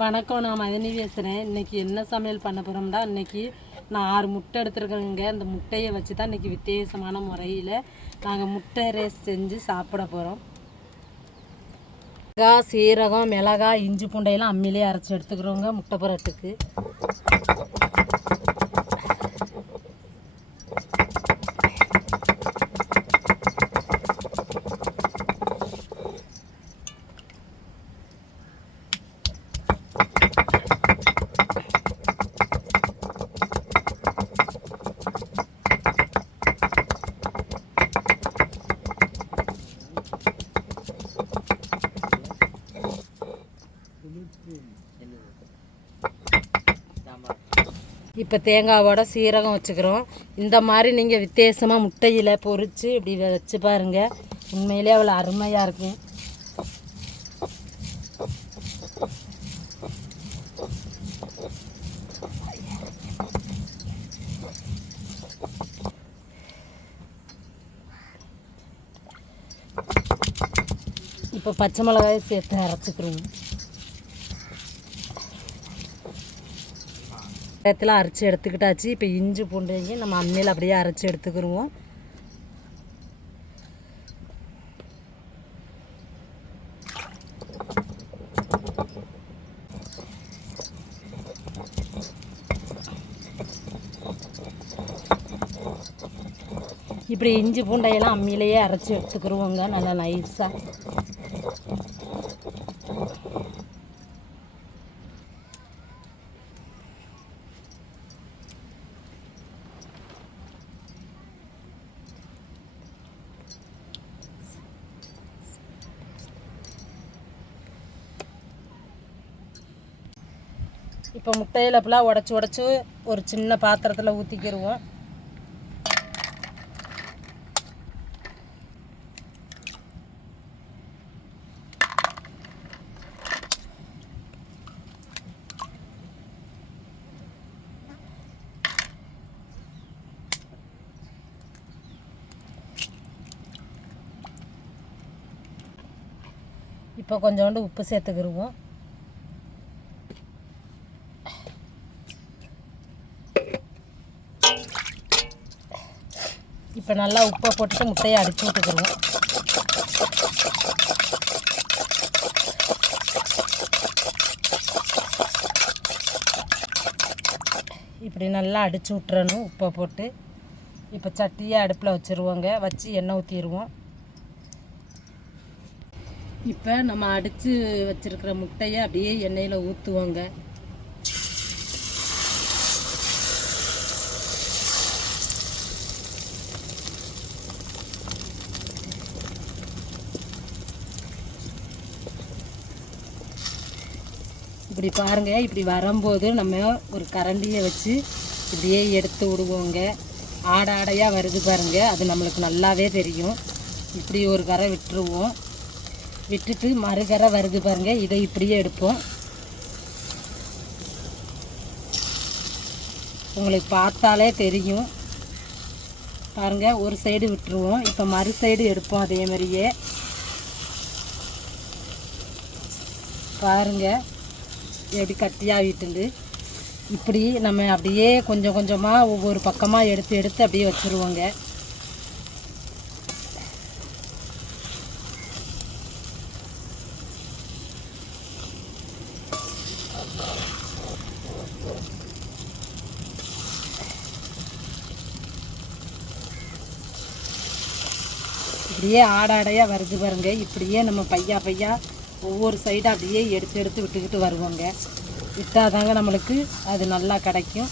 வணக்கம், நான் மதினி பேசுகிறேன். இன்றைக்கி என்ன சமையல் பண்ண போகிறோம்னா, இன்றைக்கி நான் 6 முட்டை எடுத்துருக்கேங்க. அந்த முட்டையை வச்சு தான் இன்றைக்கி வித்தியாசமான முறையில் நாங்கள் முட்டை ரேஸ் செஞ்சு சாப்பிட போகிறோம். சீரகம், மிளகாய், இஞ்சி பூண்டையெல்லாம் அம்மிலே அரைச்சி எடுத்துக்கிறோங்க முட்டை புரட்டுக்கு. இப்போ தேங்காவோட சீரகம் வச்சுக்கிறோம். இந்த மாதிரி நீங்கள் வித்தியாசமாக முட்டையில் பொரித்து இப்படி வச்சு பாருங்கள், உண்மையிலே அவ்வளோ அருமையாக இருக்கும். இப்போ பச்சை மிளகாயை சேர்த்து அரைச்சிக்கிறோம். இடத்துல அரைச்சி எடுத்துக்கிட்டாச்சு. இப்போ இஞ்சி பூண்டைங்க நம்ம அம்மியில் அப்படியே அரைச்சி எடுத்துக்கிடுவோம். இப்படி இஞ்சி பூண்டையெல்லாம் அம்மியிலேயே அரைச்சி எடுத்துக்கிடுவோங்க நல்லா நைஸாக. இப்போ முட்டையில் ஃபுல்லாக உடச்சி ஒரு சின்ன பாத்திரத்தில் ஊற்றிக்கிடுவோம். இப்போ கொஞ்சோண்டு உப்பு சேர்த்துக்கிடுவோம். இப்போ நல்லா உப்பை போட்டுட்டு முட்டையை அடித்து விட்டுக்கிடுவோம். இப்படி நல்லா அடித்து விட்டுறணும் உப்பை போட்டு. இப்போ சட்டியை அடுப்பில் வச்சுருவோங்க, வச்சு எண்ணெய் ஊற்றிடுவோம். இப்போ நம்ம அடித்து வச்சுருக்கிற முட்டையை அப்படியே எண்ணெயில் ஊற்றுவோங்க. இப்படி பாருங்கள், இப்படி வரும்போது நம்ம ஒரு கரண்டியை வச்சு இப்படியே எடுத்து விடுவோங்க. ஆடையாக வருது பாருங்கள், அது நம்மளுக்கு நல்லாவே தெரியும். இப்படி ஒரு கரை விட்டுருவோம். விட்டுட்டு மறுகரை வருது பாருங்கள், இதை இப்படியே எடுப்போம். உங்களுக்கு பார்த்தாலே தெரியும் பாருங்கள். ஒரு சைடு விட்டுருவோம். இப்போ மறு சைடு எடுப்போம். அதே மாதிரியே பாருங்கள் எப்படி கட்டியாகிட்டு. இப்படி நம்ம அப்படியே கொஞ்சம் கொஞ்சமாக ஒவ்வொரு பக்கமாக எடுத்து அப்படியே வச்சுருவோங்க. இப்படியே ஆடையாக வருது பாருங்க. இப்படியே நம்ம பையா ஒவ்வொரு சைடாக அப்படியே எடுத்து விட்டுக்கிட்டு வருவோங்க. விட்டால் தாங்க நம்மளுக்கு அது நல்லா கிடைக்கும்.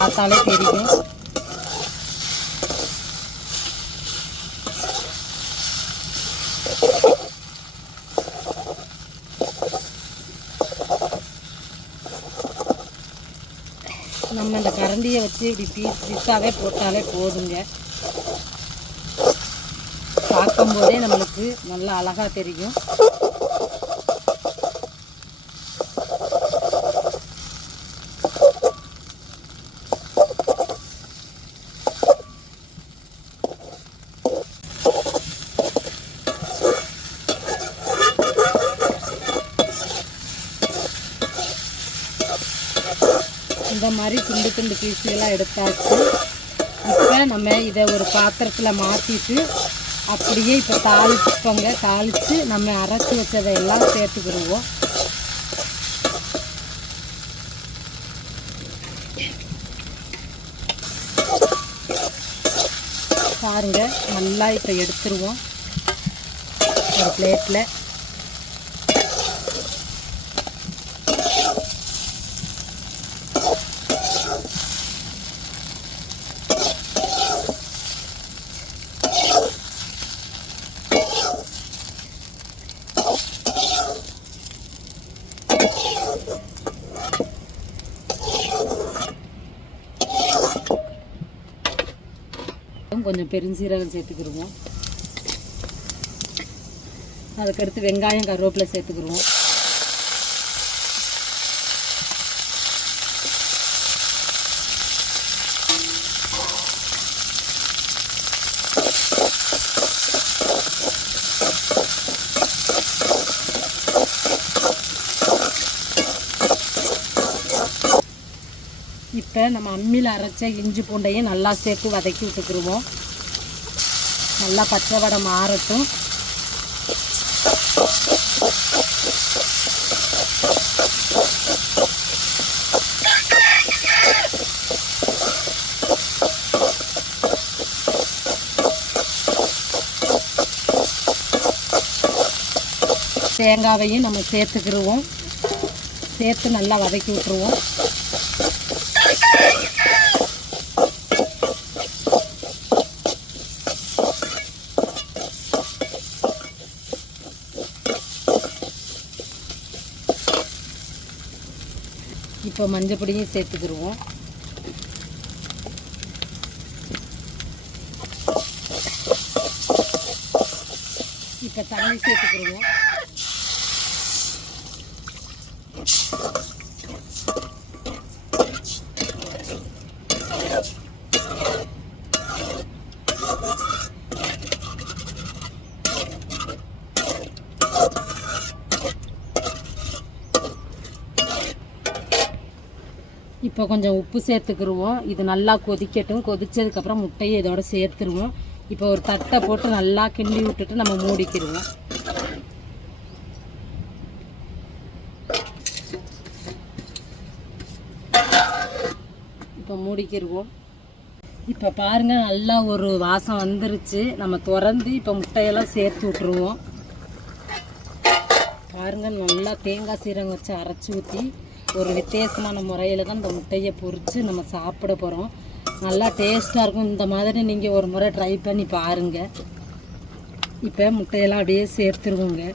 பார்த்தாலே தெரியும். நம்ம இந்த கரண்டி கரண்டியை வச்சு இப்படி பீஸாகவே போட்டாலே போதுங்க. பார்க்கும்போதே நம்மளுக்கு நல்லா அழகாக தெரியும். இந்த மாதிரி துண்டு துண்டு பீஸுகளாக எடுத்தாச்சு. இப்போ நம்ம இதை ஒரு பாத்திரத்தில் மாற்றிட்டு அப்படியே இப்போ தாளித்து நம்ம அரைச்சி வச்சதை எல்லாம் சேர்த்துக்கிடுவோம். பாருங்க, நல்லா இப்போ எடுத்துருவோம் ஒரு பிளேட்டில். கொஞ்சம் பெருஞ்சீரகம் சேர்த்துக்கிடுவோம். அதுக்கடுத்து வெங்காயம் கருவேப்பிலை சேர்த்துக்கிடுவோம். இப்போ நம்ம அம்மியில் அரைச்ச இஞ்சி பூண்டையும் நல்லா சேர்த்து வதக்கி விட்டுக்கிடுவோம். நல்லா பச்சை வடை மாறட்டும். தேங்காவையும் நம்ம சேர்த்துக்கிடுவோம். சேர்த்து நல்லா வதக்கி விட்டுருவோம். இப்போ மஞ்சள் பொடியும் சேர்த்துக்கிடுவோம். இப்போ தண்ணி சேர்த்துக்கிடுவோம். இப்போ கொஞ்சம் உப்பு சேர்த்துக்கிடுவோம். இது நல்லா கொதிக்கட்டும். கொதித்ததுக்கப்புறம் முட்டையை இதோட சேர்த்துருவோம். இப்போ ஒரு தட்டை போட்டு நல்லா கிண்டி விட்டுட்டு நம்ம மூடிக்கிடுவோம். இப்போ மூடிக்கிடுவோம். இப்போ பாருங்கள், நல்லா ஒரு வாசம் வந்துருச்சு. நம்ம திறந்து இப்போ முட்டையெல்லாம் சேர்த்து விட்ருவோம். பாருங்கள், நல்லா தேங்காய் சீரகம் வச்சு அரைச்சி ஊற்றி ஒரு வித்தியாசமான முறையில் தான் இந்த முட்டையை பொரித்து நம்ம சாப்பிட போகிறோம். நல்லா டேஸ்ட்டாக இருக்கும். இந்த மாதிரி நீங்கள் ஒரு முறை ட்ரை பண்ணி பாருங்கள். இப்போ முட்டையெல்லாம் அப்படியே சேர்த்துருவோங்க.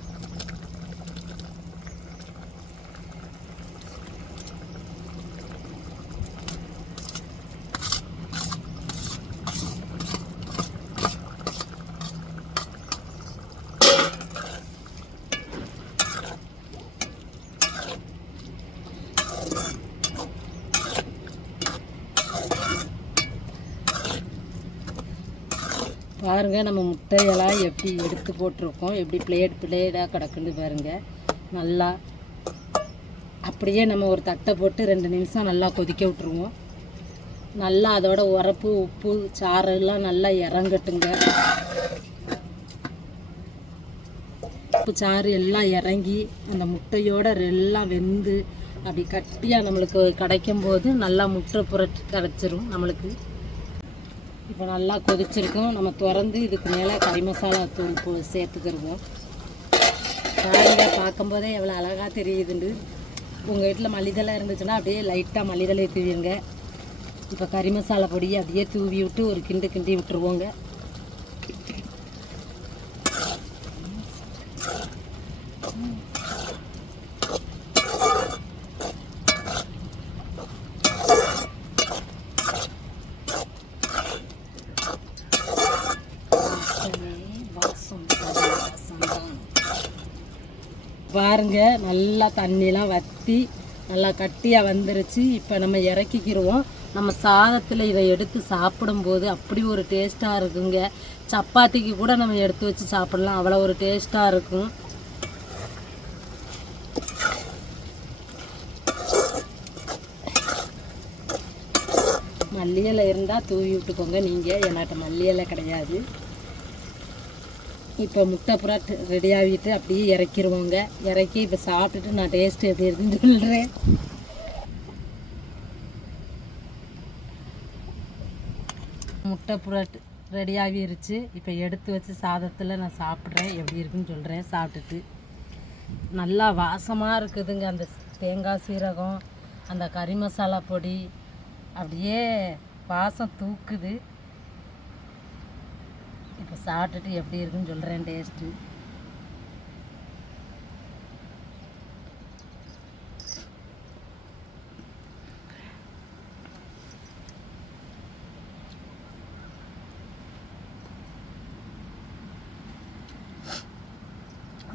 பாருங்கள், நம்ம முட்டையெல்லாம் எப்படி எடுத்து போட்டிருக்கோம். எப்படி பிளேடாக கிடக்குன்னு பாருங்கள். நல்லா அப்படியே நம்ம ஒரு தட்டை போட்டு 2 நிமிஷம் நல்லா கொதிக்க விட்ருவோம். நல்லா அதோட உரப்பு உப்பு சாரெல்லாம் நல்லா இறங்கட்டுங்க. உப்பு சாறு எல்லாம் இறங்கி அந்த முட்டையோட எல்லாம் வெந்து அப்படி கட்டியாக நம்மளுக்கு கிடைக்கும்போது நல்லா முட்டை புரட்டி கிடச்சிரும் நம்மளுக்கு. இப்போ நல்லா கொதிச்சிருக்கும். நம்ம திறந்து இதுக்கு மேலே கறி மசாலா தூள் சேர்த்துக்கிடுவோம். பாருங்க, பார்க்கும்போதே எவ்வளோ அழகாக தெரியுதுண்டு. உங்கள் வீட்டில் மல்லிதலை இருந்துச்சுன்னா அப்படியே லைட்டாக மல்லிதலை தூவிடுங்க. இப்போ கறி மசாலா பொடியை அப்படியே தூவி விட்டு ஒரு கிண்டி விட்டுருவோங்க. பாருங்கள் நல்லா தண்ணியெலாம் வற்றி நல்லா கட்டியாக வந்துருச்சு. இப்போ நம்ம இறக்கிக்கிடுவோம். நம்ம சாதத்தில் இதை எடுத்து சாப்பிடும்போது அப்படி ஒரு டேஸ்ட்டாக இருக்குங்க. சப்பாத்திக்கு கூட நம்ம எடுத்து வச்சு சாப்பிடலாம், அவ்வளோ ஒரு டேஸ்ட்டாக இருக்கும். மல்லி இலை இருந்தால் தூவி விட்டுக்கோங்க நீங்கள், என்கிட்ட மல்லி இலை கிடையாது. இப்போ முட்டை புரோட்டா ரெடி ஆகிட்டு அப்படியே இறக்கிடுவோங்க. இறக்கி இப்போ சாப்பிட்டுட்டு நான் டேஸ்ட்டு எப்படி இருக்குன்னு சொல்கிறேன். முட்டை புரோட்டா ரெடி ஆகிருச்சு. இப்போ எடுத்து வச்சு சாதத்தில் நான் சாப்பிட்றேன், எப்படி இருக்குன்னு சொல்கிறேன் சாப்பிட்டுட்டு. நல்லா வாசமாக இருக்குதுங்க. அந்த தேங்காய் சீரகம், அந்த கறி மசாலா பொடி அப்படியே வாசம் தூக்குது. இப்போ சாப்பிட்டுட்டு எப்படி இருக்குன்னு சொல்கிறேன் டேஸ்ட்டு.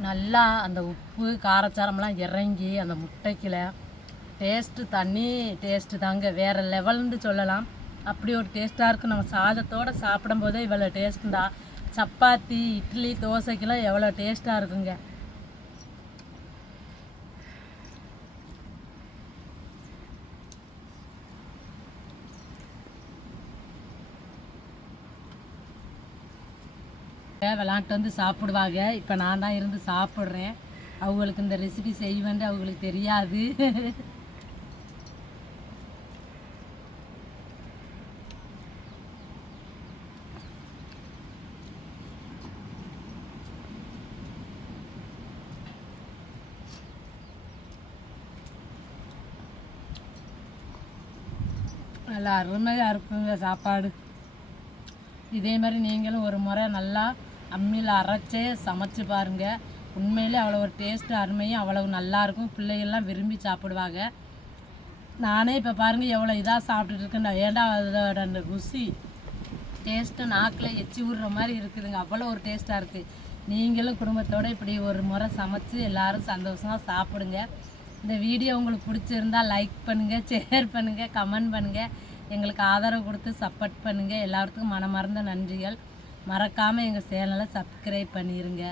நல்லா அந்த உப்பு காரச்சாரம்லாம் இறங்கி அந்த முட்டைக்கில் டேஸ்ட்டு தண்ணி டேஸ்ட்டு தாங்க, வேறு லெவல்னு சொல்லலாம். அப்படி ஒரு டேஸ்ட்டாக இருக்கும். நம்ம சாதத்தோடு சாப்பிடும்போதே இவ்வளோ டேஸ்ட்டுண்டா. சப்பாத்தி இட்லி தோசைக்கெல்லாம் எவ்வளோ டேஸ்ட்டாக இருக்குங்க. விளாண்டு வந்து சாப்பிடுவாங்க. இப்போ நான் தான் இருந்து சாப்பிட்றேன். அவங்களுக்கு இந்த ரெசிபி செய்வேன்னு அவங்களுக்கு தெரியாது. நல்லா அருமையாக இருக்குங்க சாப்பாடு. இதே மாதிரி நீங்களும் ஒரு முறை நல்லா அம்மியில் அரைச்சே சமைச்சு பாருங்கள். உண்மையிலே அவ்வளோ ஒரு டேஸ்ட்டு அருமையும் அவ்வளவு நல்லாயிருக்கும். பிள்ளைகள்லாம் விரும்பி சாப்பிடுவாங்க. நானே இப்போ பாருங்கள் எவ்வளோ இதாக சாப்பிட்டுட்டு இருக்கேன். ஏன்டா அதோட அந்த ருசி டேஸ்ட்டு நாக்கில் எச்சி விடுற மாதிரி இருக்குதுங்க. அவ்வளோ ஒரு டேஸ்ட்டாக இருக்குது. நீங்களும் குடும்பத்தோடு இப்படி ஒரு முறை சமைச்சு எல்லோரும் சந்தோஷமாக சாப்பிடுங்க. இந்த வீடியோ உங்களுக்கு பிடிச்சிருந்தால் லைக் பண்ணுங்கள், ஷேர் பண்ணுங்கள், கமெண்ட் பண்ணுங்கள். எங்களுக்கு ஆதரவு கொடுத்து சப்போர்ட் பண்ணுங்கள். எல்லாத்துக்கும் மனமார்ந்த நன்றிகள். மறக்காமல் எங்கள் சேனலை சப்ஸ்கிரைப் பண்ணிடுங்க.